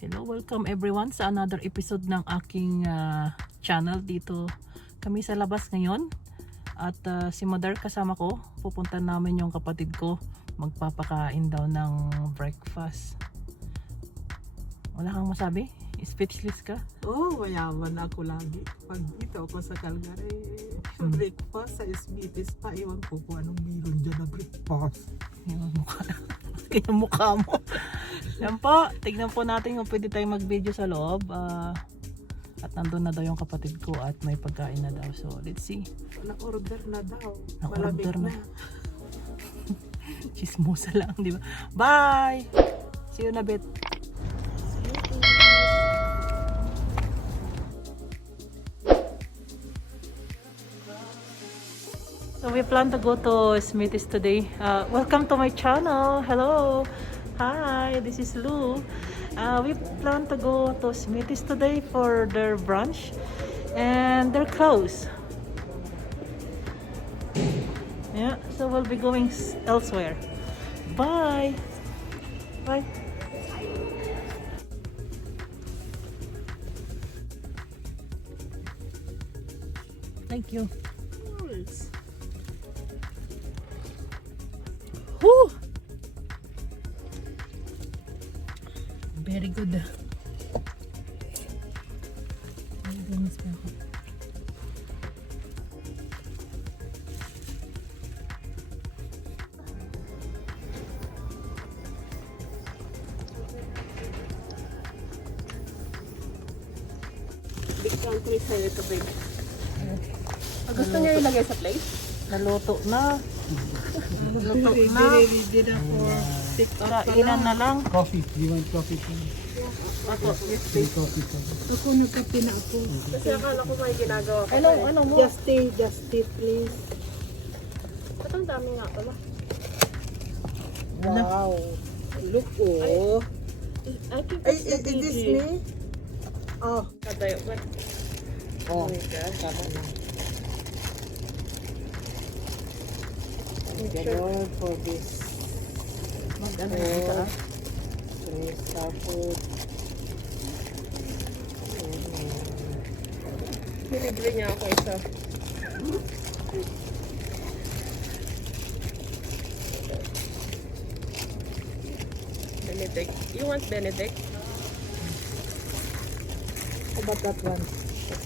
Hello, welcome everyone sa another episode ng aking channel. Dito kami sa labas ngayon at si Mother kasama ko. Pupunta namin yung kapatid ko, magpapakain daw ng breakfast. Wala kang masabi? Speechless ka? Oh, mayaman ako lagi. Pag dito ako sa Calgary, breakfast sa Smithy pa, iwan ko kung anong meron dyan na breakfast. Yung mukha mo. Yan po, tignan po natin kung pwede tayong mag-video sa loob. At nandun na daw yung kapatid ko at may pagkain na daw. So, let's see. Na-order na daw. Na-order Malamig na. Chismosa lang, di ba? Bye! See you na bit. So we plan to go to Smithy's today. Welcome to my channel. Hello. Hi, this is Lou. We plan to go to Smithy's today for their brunch. And they're closed. Yeah, so we'll be going elsewhere. Bye. Bye. Thank you. Woo! Very good. Nalinis pa ako. Big country sa'yo ito, babe. Gusto niya ilagay sa plate? Naluto na. Naluto Ready na. na for pick up. Kainan na lang. Coffee. You want coffee too? Ako. Free coffee too. Ako, nagkape na ako. Kasi akala ko may ginagawa ko. Ano mo? Just stay, please. Ba't ang dami nga pala? Wow. Look, oh. I think Ay, it's the is this PG. me? Oh. Katayo ba? Oh. my God. Tama na. Thank Sure. you, Lord, for this. Mag-ano dito ah. Praise our food. Nilibre niya ako isa. Benedict. You want Benedict? How about that one?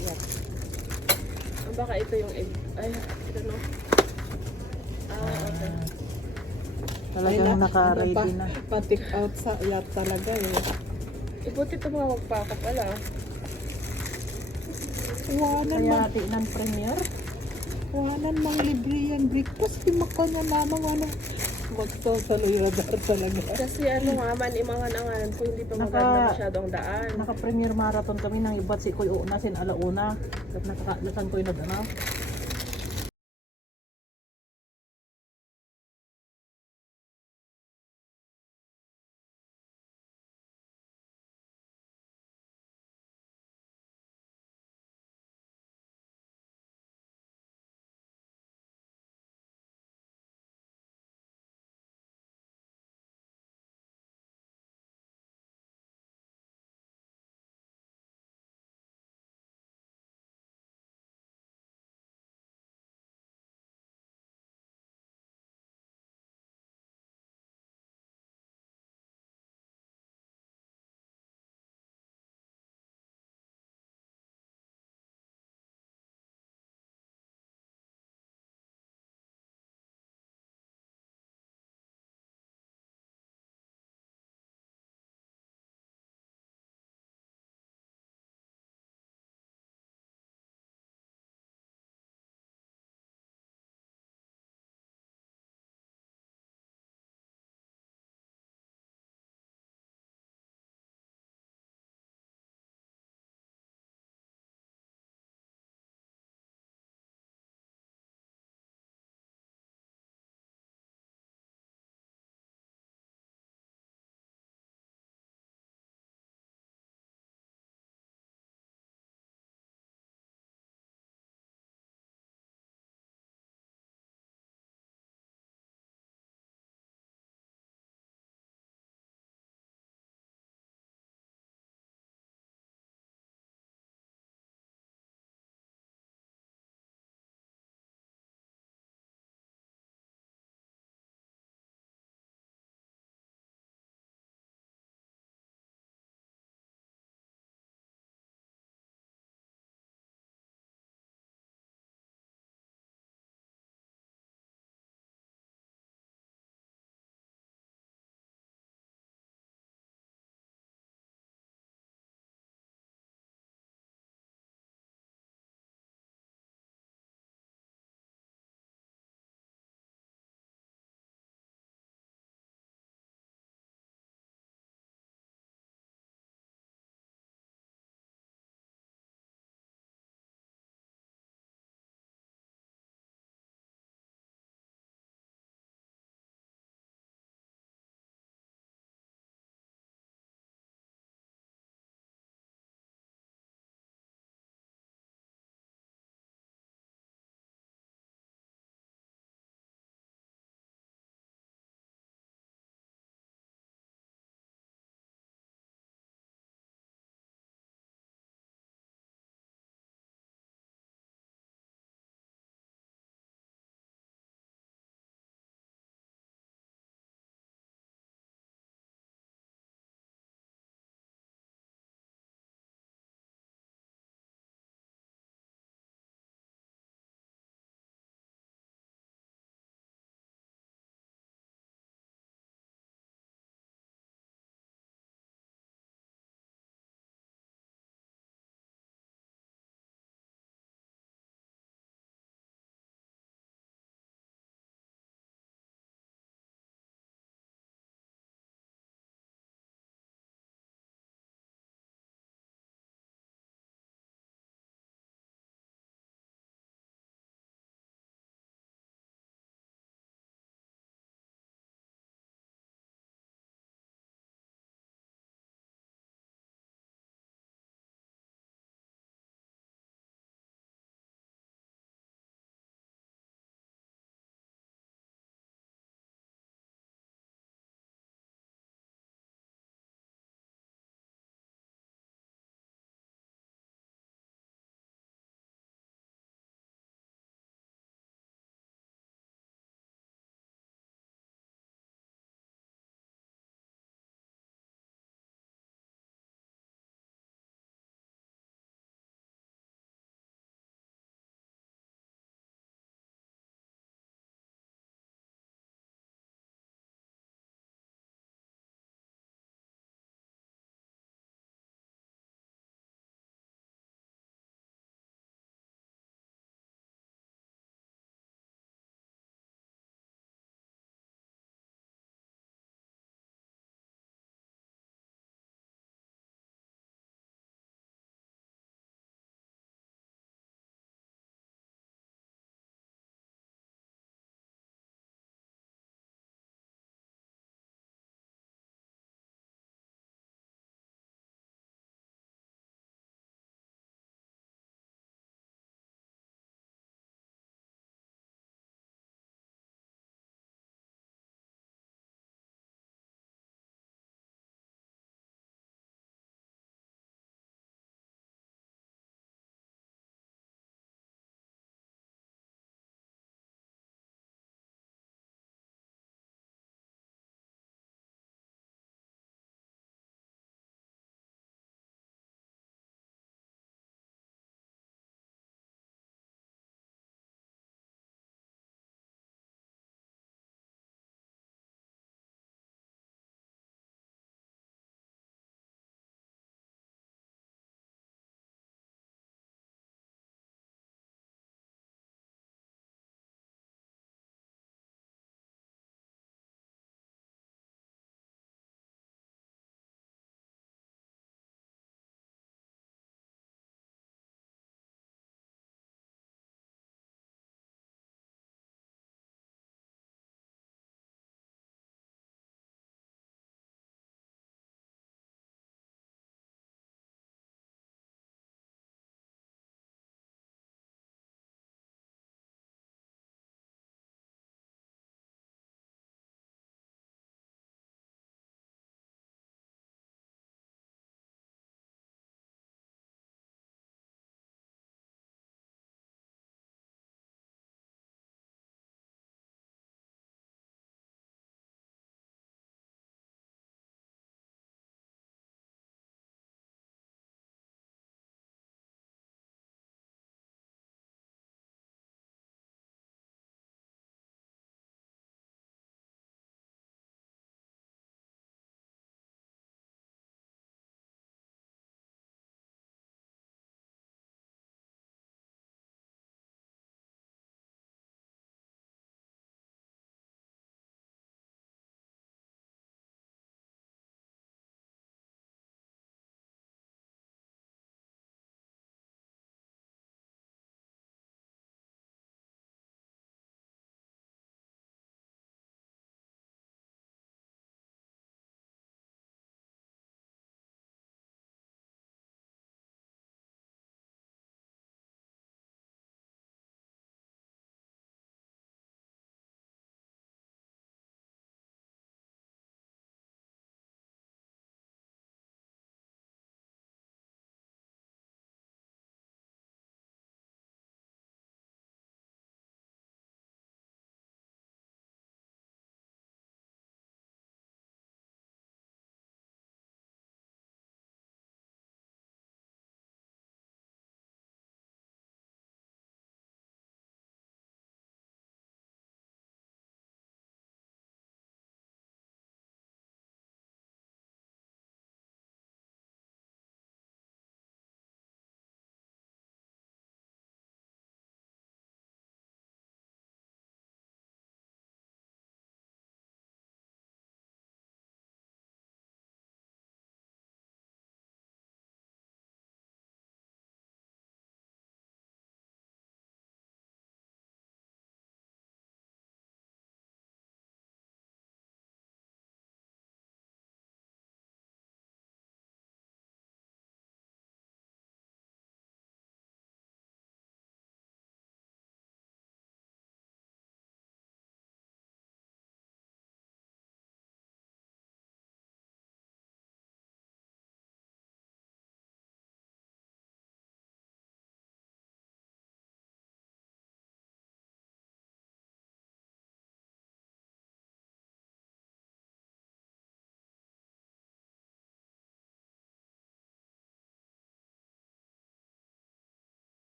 Yeah. Baka ito yung egg. Ay, ito no. Okay. Talagang naka-ready na. Pa-take out sa yacht talaga eh. Ibuti tumawag pa ako pala. Wanan Kaya mang, di ng premiere. wanan mang libre yan. Breakfast, pimakon na namang ano. Magsasaloy radar talaga. Kasi ano nga man, imangan-anganan ko hindi pa Naka- maganda masyadong daan. Naka-premiere marathon kami ng ibat si Kuy Una sin alauna. At nakakalasan ko yung nag-ano.